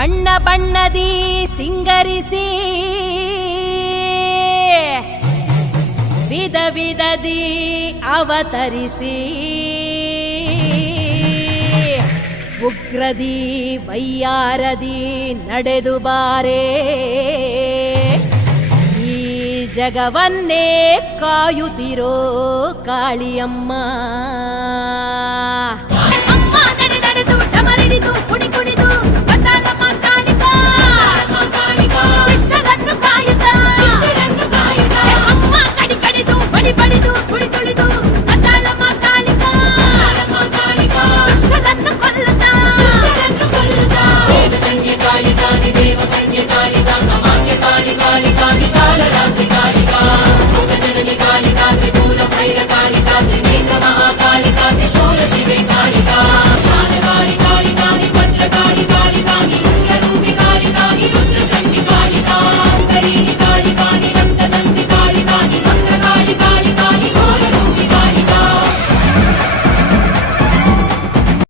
ಬಣ್ಣ ಬಣ್ಣದಿ ಸಿಂಗರಿಸಿ ವಿಧ ವಿಧದಿ ಅವತರಿಸಿ ಉಗ್ರದಿ ವೈಯಾರದಿ ನಡೆದು ಬಾರೆ ಈ ಜಗವನ್ನೇ ಕಾಯುತ್ತಿರೋ ಕಾಳಿಯಮ್ಮ. ಅಮ್ಮ ನಡೆ ನಡೆದು ಡಮರಿಡಿದು ಕುಣಿ ಕುಣಿದು ಬಂದಾಳಮ್ಮ ಕಾಳಿಕಾ, ಶಿಷ್ಟರನ್ನು ಕಾಯುತ್ತಾ ಅಮ್ಮ ಕಡಿ ಕಡಿದು ಬಡಿ ಬಡಿದು ತುಳಿ ತುಳಿದು ಬಂದಾಳಮ್ಮ ಕಾಳಿಕಾ, ದುಷ್ಟರನ್ನು ಕೊಲ್ಲುತ್ತಾ ಕಾಳಿಕಾನಿ ದೇವ ಕನ್ಯೆ ಕಾಳಿಕಾ ಕಮಾನ್ಯ ಕಾಳಿ ಕಾಳಿಕಾನಿ ಕಾಲರಾತ್ರಿ ಕಾಳಿಕಾ ಜನನಿ ಕಾಳಿಕಾ ತ್ರಿಪುರ ಭೈರ ಕಾಳಿಕಾ ತ್ರಿನೇತ್ರ ಮಹಾಕಾಳಿಕಾ ತ್ರಿಶೂಲ ಶಿವೆ ಕಾಳಿಕಾ